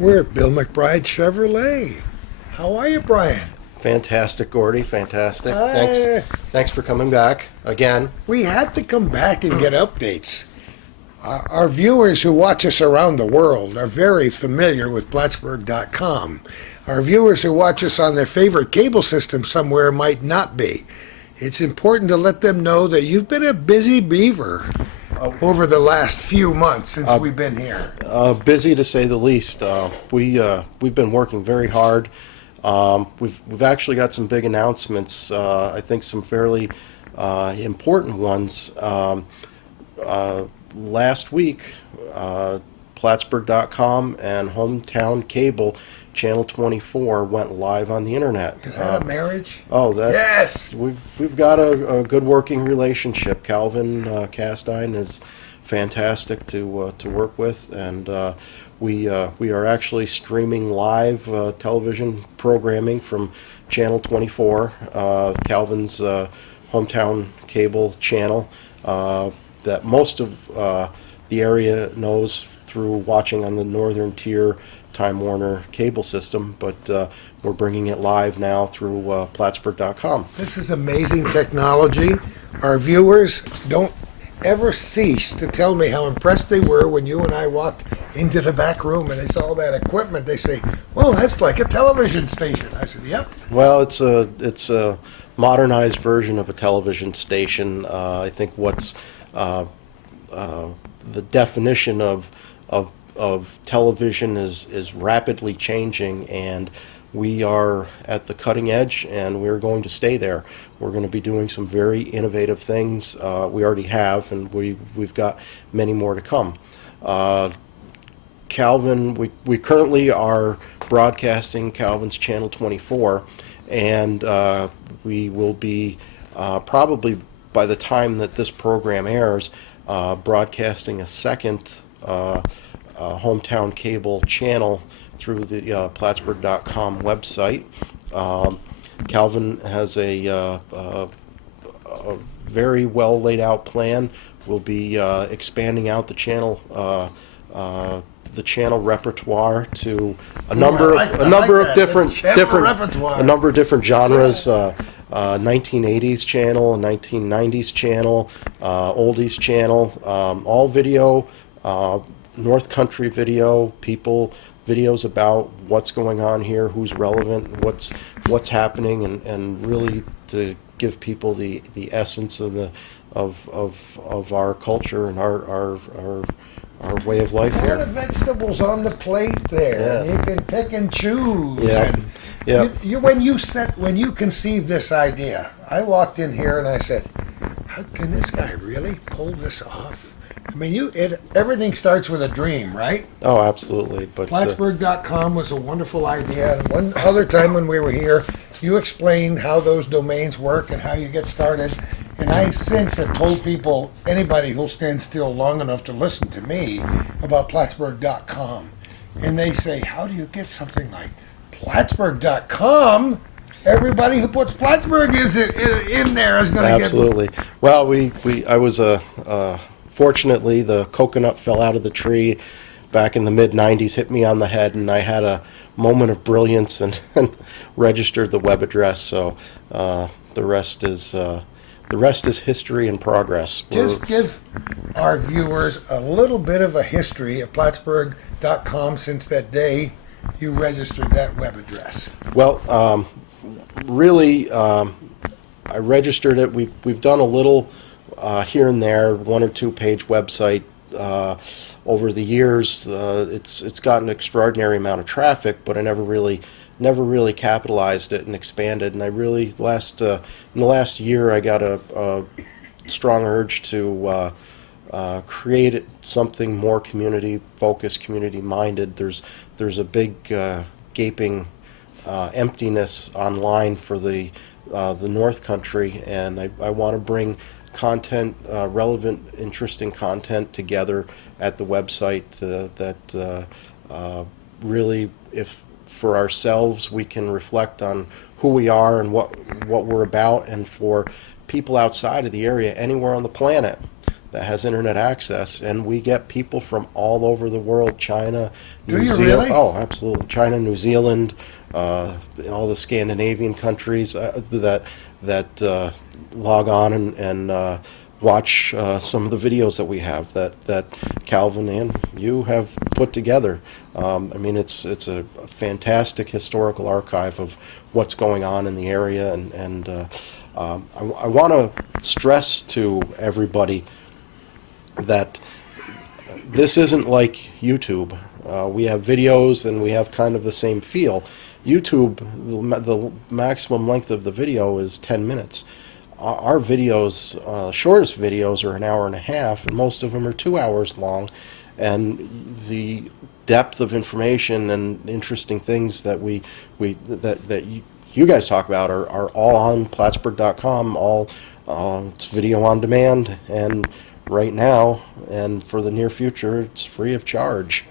We're at Bill McBride Chevrolet. How are you, Brian? Fantastic, Gordy. Fantastic. Hi. Thanks for coming back again. We had to come back and get updates. Our viewers who watch us around the world are very familiar with Plattsburgh.com. Our viewers who watch us on their favorite cable system somewhere might not be. It's important to let them know that you've been a busy beaver over the last few months since we've been here. Busy to say the least. We've been working very hard. We've actually got some big announcements. I think some fairly important ones. Last week, Plattsburgh.com and Hometown Cable Channel 24 went live on the internet. Is that a marriage? Oh, yes. We've got a good working relationship. Calvin Castine is fantastic to work with, and we are actually streaming live television programming from Channel 24, Calvin's Hometown Cable channel that most of the area knows through watching on the Northern Tier Time Warner cable system, but we're bringing it live now through Plattsburgh.com. This is amazing technology. Our viewers don't ever cease to tell me how impressed they were when you and I walked into the back room and they saw all that equipment. They say, "Whoa, that's like a television station." I said, "Yep." Well, it's a modernized version of a television station. I think what's the definition of television is rapidly changing, and we are at the cutting edge, and we're going to stay there. We're going to be doing some very innovative things. We already have, and we've got many more to come. Calvin, we currently are broadcasting Calvin's Channel 24, and we will be probably by the time that this program airs, broadcasting a second Hometown Cable channel through the Plattsburgh.com website. Calvin has a very well laid out plan. We'll be expanding out the channel repertoire to a number of different genres. 1980s channel, a 1990s channel, oldies channel, all video, North Country video, videos about what's going on here, who's relevant, what's happening, and really to give people the essence of our culture and our way of life here. A lot of vegetables on the plate there. Yes. You can pick and choose. Yeah. And when you conceived this idea, I walked in here and I said, "How can this guy really pull this off?" I mean, everything starts with a dream, right? Oh, absolutely. But Plattsburgh.com was a wonderful idea. And one other time when we were here, you explained how those domains work and how you get started. And I since have told people, anybody who'll stand still long enough to listen to me, about Plattsburgh.com. And they say, "How do you get something like Plattsburgh.com?" Everybody who puts Plattsburgh in there is going to get... Absolutely. Well, I was fortunately, the coconut fell out of the tree back in the mid-'90s, hit me on the head, and I had a moment of brilliance and registered the web address. So the rest is history and progress. Just give our viewers a little bit of a history of Plattsburgh.com since that day you registered that web address. Well, really, I registered it. We've done a little here and there, 1 or 2 page website over the years. It's gotten an extraordinary amount of traffic, but I never really capitalized it and expanded. And I really in the last year I got a strong urge to create something more community focused, community minded. There's a big gaping emptiness online for the North Country, and I want to bring content, relevant, interesting content together at the website that really, if for ourselves we can reflect on who we are and what we're about, and for people outside of the area, anywhere on the planet, that has internet access, and we get people from all over the world, China, New you Zealand. really? Oh, absolutely. China, New Zealand, all the Scandinavian countries that log on and watch some of the videos that we have that Calvin and you have put together. I mean, it's a fantastic historical archive of what's going on in the area, and I want to stress to everybody that this isn't like YouTube. We have videos and we have kind of the same feel. YouTube, the maximum length of the video is 10 minutes. Our videos, shortest videos are an hour and a half, and most of them are 2 hours long. And the depth of information and interesting things that you guys talk about are all on Plattsburgh.com. It's video on demand, and right now and for the near future, it's free of charge.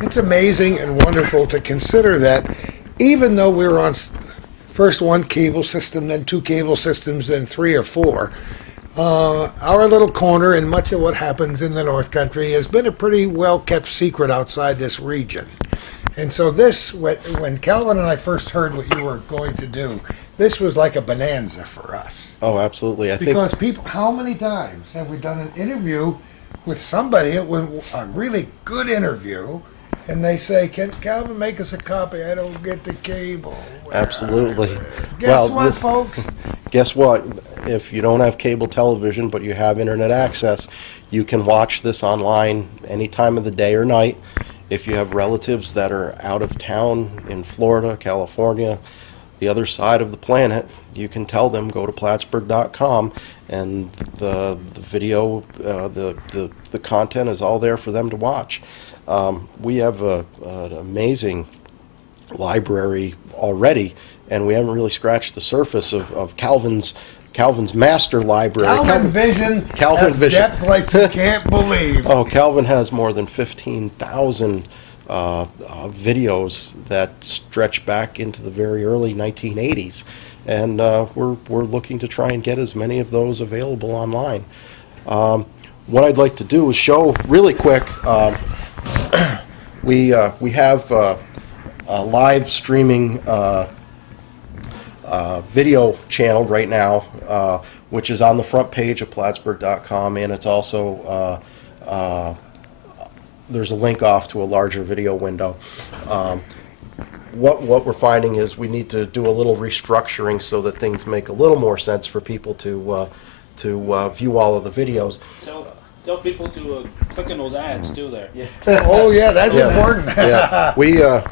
It's amazing and wonderful to consider that even though we're on first one cable system, then two cable systems, then three or four, our little corner and much of what happens in the North Country has been a pretty well-kept secret outside this region. And so this, when Calvin and I first heard what you were going to do, this was like a bonanza for us. Oh, absolutely. Because people, how many times have we done an interview with somebody, a really good interview, and they say, "Can Calvin make us a copy? I don't get the cable." Absolutely. Guess what, folks? Guess what? If you don't have cable television but you have internet access, you can watch this online any time of the day or night. If you have relatives that are out of town in Florida, California, the other side of the planet, you can tell them go to Plattsburgh.com, and the video, the content is all there for them to watch. We have an amazing library already, and we haven't really scratched the surface of Calvin's master library. Calvin Vision has depth like you can't believe. Oh, Calvin has more than 15,000 videos that stretch back into the very early 1980s, and we're looking to try and get as many of those available online. What I'd like to do is show really quick. We have a live streaming video channel right now, which is on the front page of Plattsburgh.com, and it's also there's a link off to a larger video window. What we're finding is we need to do a little restructuring so that things make a little more sense for people to view all of the videos. Tell people to click on those ads too there. Yeah. Oh yeah, that's important. Yeah,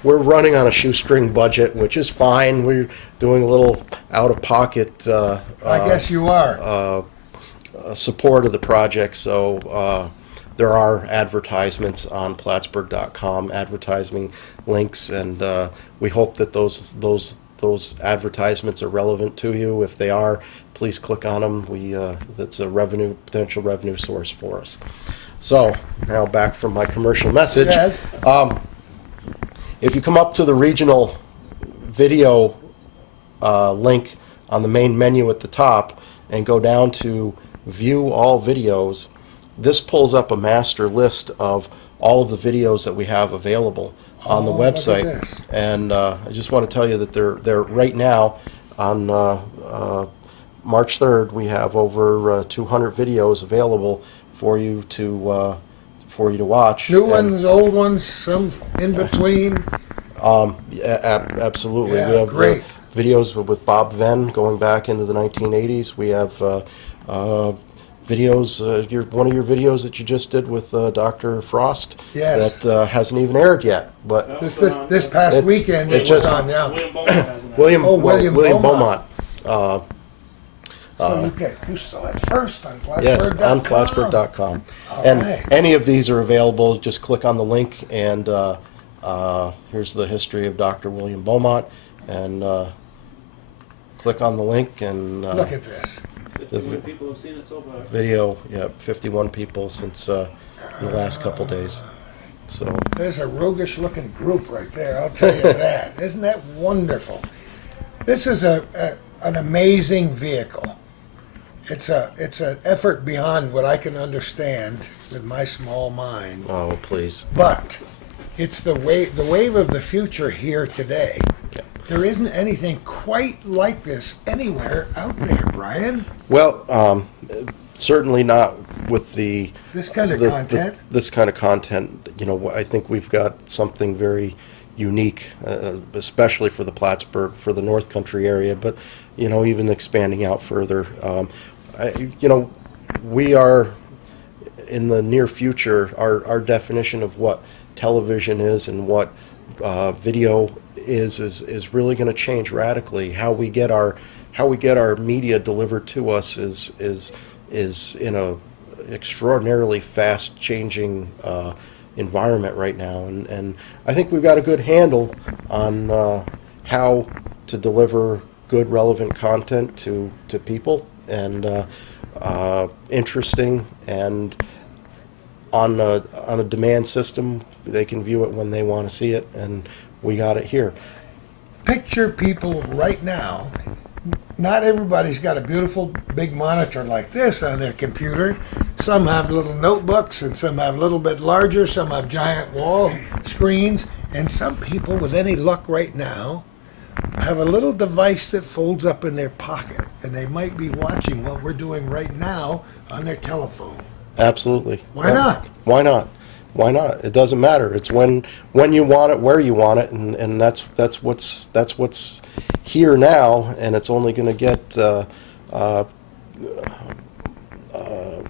we're running on a shoestring budget, which is fine. We're doing a little out of pocket. I guess you are. Support of the project, so there are advertisements on Plattsburgh.com, advertising links, and we hope that those advertisements are relevant to you. If they are, please click on them. That's a potential revenue source for us. So now back from my commercial message. Yes. If you come up to the regional video link on the main menu at the top and go down to view all videos, this pulls up a master list of all of the videos that we have available on the website. Look at this. And I just want to tell you that they're right now on March 3rd. We have over 200 videos available for you to watch. New ones, old ones, some in between. Absolutely. Yeah, We have great. Videos with Bob Venn going back into the 1980s. We have videos, one of your videos that you just did with Dr. Frost. Yes. That hasn't even aired yet. But This past weekend it was on. Yeah. William Beaumont has an ad. William Beaumont. Beaumont. So you saw it first on Plattsburgh.com. Yes, on Plattsburgh.com. All And right. any of these are available. Just click on the link, and here's the history of Dr. William Beaumont, and click on the link, and Look at this. 51 people have seen it so far. video. Yeah, 51 people since in the last couple days. So There's a roguish-looking group right there. I'll tell you that. Isn't that wonderful? This is an amazing vehicle, it's an effort beyond what I can understand with my small mind. Oh, please. But it's the wave of the future here today. Yeah. There isn't anything quite like this anywhere out there, Brian. Well, certainly not with This kind of content. this kind of content. You know, I think we've got something very unique, especially for the Plattsburgh, for the North Country area, but, you know, even expanding out further. You know, we are, in the near future, our definition of what television is and what video is really going to change radically. How we get our media delivered to us is in a extraordinarily fast changing environment right now, and I think we've got a good handle on how to deliver good relevant content to people, and interesting, and on a demand system. They can view it when they want to see it, and we got it here. Picture people right now. Not everybody's got a beautiful big monitor like this on their computer. Some have little notebooks, and some have a little bit larger. Some have giant wall screens, and some people, with any luck right now, have a little device that folds up in their pocket, and they might be watching what we're doing right now on their telephone. Absolutely. Why not? Why not? Why not? It doesn't matter. It's when you want it, where you want it, and that's what's here now, and it's only going to get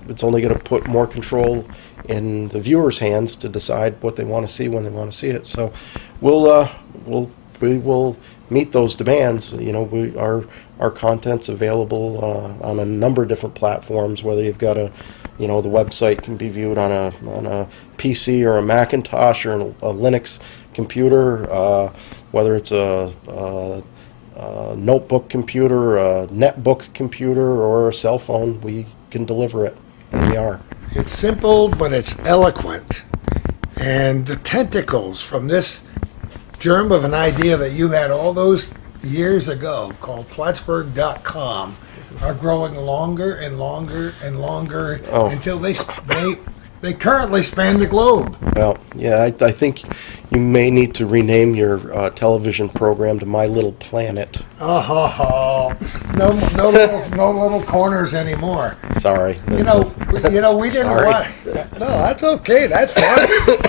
it's only going to put more control in the viewer's hands to decide what they want to see when they want to see it. So we will meet those demands. You know, our content's available on a number of different platforms. Whether you've got the website can be viewed on a PC or a Macintosh or a Linux computer, whether it's a notebook computer, a netbook computer, or a cell phone, we can deliver it, and we are. It's simple, but it's eloquent. And the tentacles from this germ of an idea that you had all those years ago, called Plattsburgh.com, are growing longer and longer and longer until they currently span the globe. Well, yeah, I think you may need to rename your television program to My Little Planet. Oh, no little corners anymore. Sorry. We didn't Sorry. want. No, that's okay. That's fine.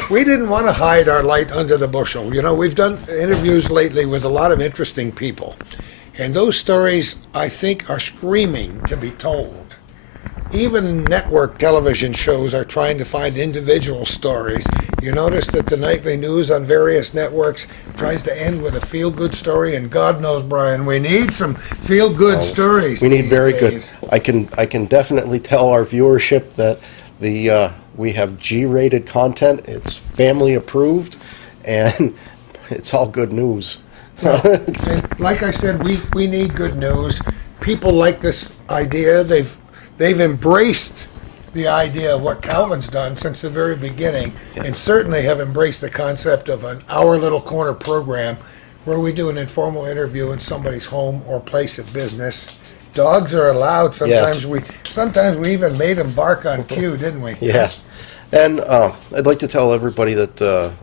We didn't want to hide our light under the bushel. You know, we've done interviews lately with a lot of interesting people, and those stories, I think, are screaming to be told. Even network television shows are trying to find individual stories. You notice that the nightly news on various networks tries to end with a feel-good story, and God knows, Brian, we need some feel-good stories. We need these very days. good. I can definitely tell our viewership that we have G-rated content. It's family approved, and it's all good news. And like I said, we need good news. People like this idea. They've embraced the idea of what Calvin's done since the very beginning, and certainly have embraced the concept of an hour little corner program where we do an informal interview in somebody's home or place of business. Dogs are allowed. Sometimes we even made them bark on cue, didn't we? Yeah, and I'd like to tell everybody that the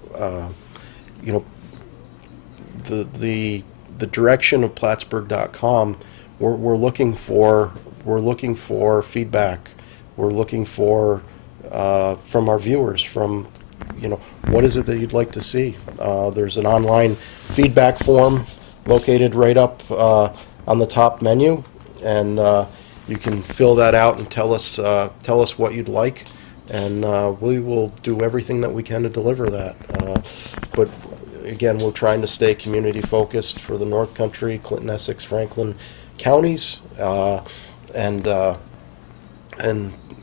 direction of Plattsburgh.com, we're looking for feedback. We're looking for from our viewers, what is it that you'd like to see? There's an online feedback form located right up on the top menu, and you can fill that out and tell us what you'd like, and we will do everything that we can to deliver that. But again, we're trying to stay community focused for the North Country, Clinton, Essex, Franklin counties, and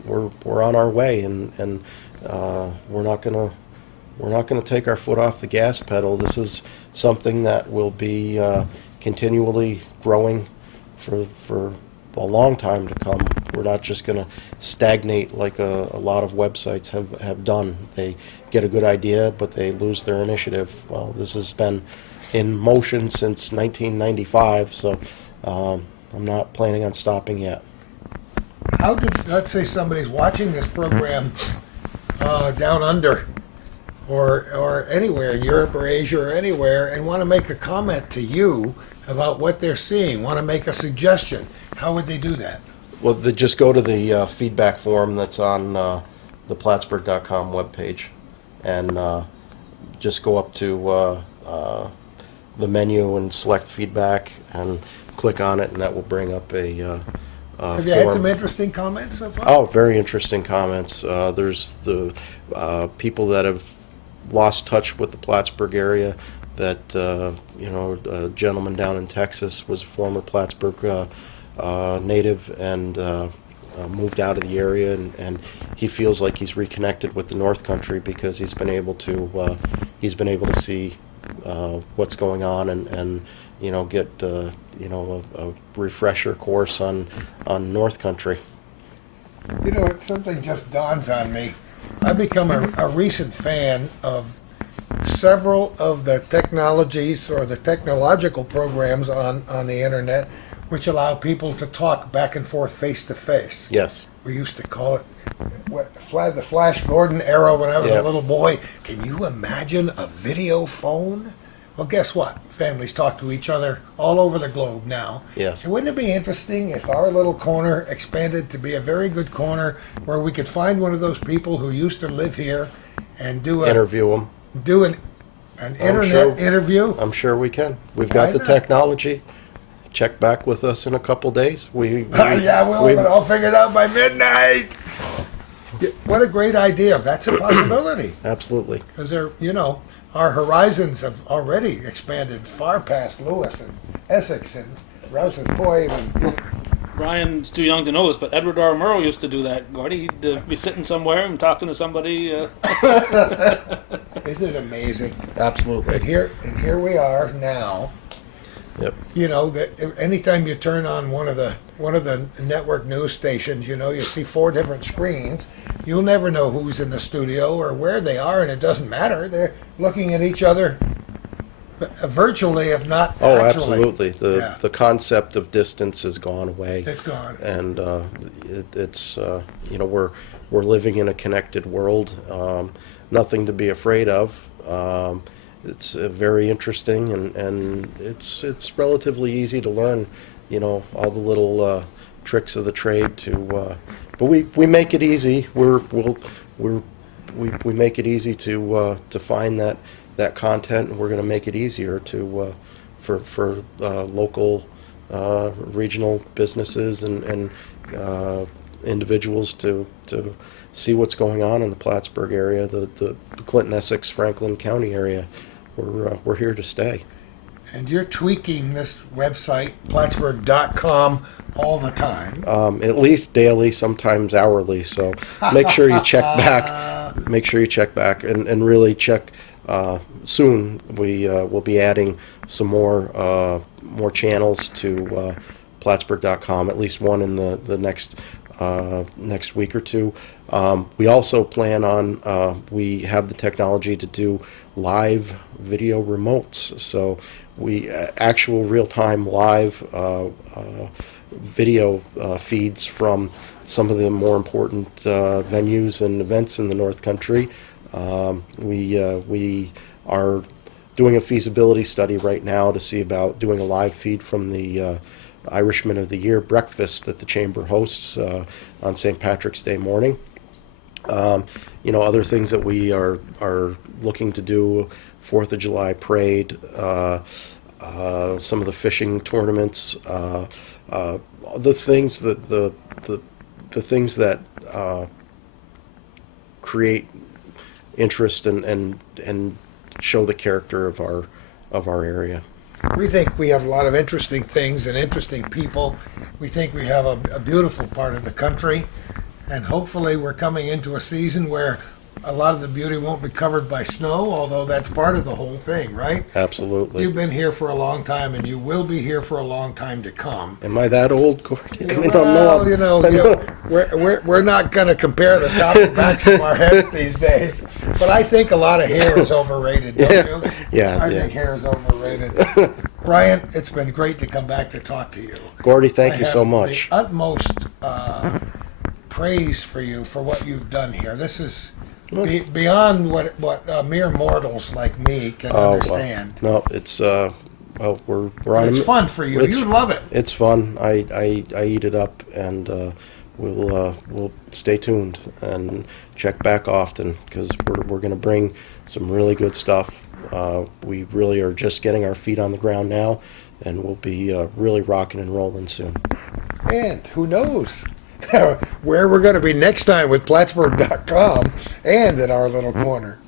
we're on our way, and we're not gonna take our foot off the gas pedal. This is something that will be continually growing for a long time to come. We're not just going to stagnate like a lot of websites have done. They get a good idea, but they lose their initiative. Well, this has been in motion since 1995, so I'm not planning on stopping yet. how did, let's say somebody's watching this program down under or anywhere in Europe or Asia or anywhere and want to make a comment to you about what they're seeing, want to make a suggestion, how would they do that? Well, they just go to the feedback form that's on the Plattsburgh.com webpage, and just go up to the menu and select feedback and click on it, and that will bring up a Have you form. had some interesting comments so far? Oh, very interesting comments. There's the people that have lost touch with the Plattsburgh area. That a gentleman down in Texas was a former Plattsburgh native and moved out of the area, and he feels like he's reconnected with the North Country because he's been able to see what's going on and get a refresher course on North Country. You know, something just dawns on me. I've become a recent fan of several of the technologies or the technological programs on the internet which allow people to talk back and forth face to face. Yes. We used to call it the Flash Gordon era when I was Yeah. a little boy. Can you imagine a video phone? Well, guess what? Families talk to each other all over the globe now. Yes. And wouldn't it be interesting if our little corner expanded to be a very good corner where we could find one of those people who used to live here and do Interview them. an I'm internet sure- interview? I'm sure we can. We've Why got the not? technology. Check back with us in a couple days. Yeah, we'll have it all figured out by midnight. Yeah, what a great idea. That's a possibility. Absolutely. Because our horizons have already expanded far past Lewis and Essex and Rouse's Point. And Brian's too young to know this, but Edward R. Murrow used to do that, Gordy. He'd be sitting somewhere and talking to somebody. isn't it amazing? Absolutely. And here we are now. Yep. That anytime you turn on one of the network news stations, you see 4 different screens. You'll never know who's in the studio or where they are, and it doesn't matter. They're looking at each other virtually, if not Oh, actually. absolutely. Yeah. The concept of distance has gone away. It's gone. And it's we're living in a connected world. Nothing to be afraid of. It's very interesting, and it's relatively easy to learn. All the little tricks of the trade but we make it easy. We make it easy to find that content, and we're going to make it easier for local regional businesses and individuals to see what's going on in the Plattsburgh area, the Clinton, Essex, Franklin County area. We're here to stay. And you're tweaking this website, Plattsburgh.com, all the time. At least daily, sometimes hourly. So make sure you check back. Make sure you check back and really check. Soon we will be adding some more channels to Plattsburgh.com. At least one in the next week or two. We also plan on we have the technology to do live video remotes. So we actual real-time live video feeds from some of the more important venues and events in the North Country. We are doing a feasibility study right now to see about doing a live feed from the Irishman of the Year breakfast that the Chamber hosts on St. Patrick's Day morning. Other things that we are looking to do, 4th of July parade, some of the fishing tournaments, the things that create interest and show the character of our area. We think we have a lot of interesting things and interesting people. We think we have a beautiful part of the country, and hopefully we're coming into a season where a lot of the beauty won't be covered by snow, although that's part of the whole thing, right? Absolutely. You've been here for a long time, and you will be here for a long time to come. Am I that old, Gordy? We're not going to compare the top and backs of our heads these days, but I think a lot of hair is overrated, don't you? Yeah. I think hair is overrated. Brian, it's been great to come back to talk to you. Gordy, thank I you so have much. The utmost praise for you for what you've done here. This is beyond what mere mortals like me can understand. No, it's well, we're on. It's fun for you. You love it. It's fun. I eat it up, and we'll stay tuned and check back often because we're going to bring some really good stuff. We really are just getting our feet on the ground now, and we'll be really rocking and rolling soon. And who knows where we're going to be next time with Plattsburgh.com and in our little corner.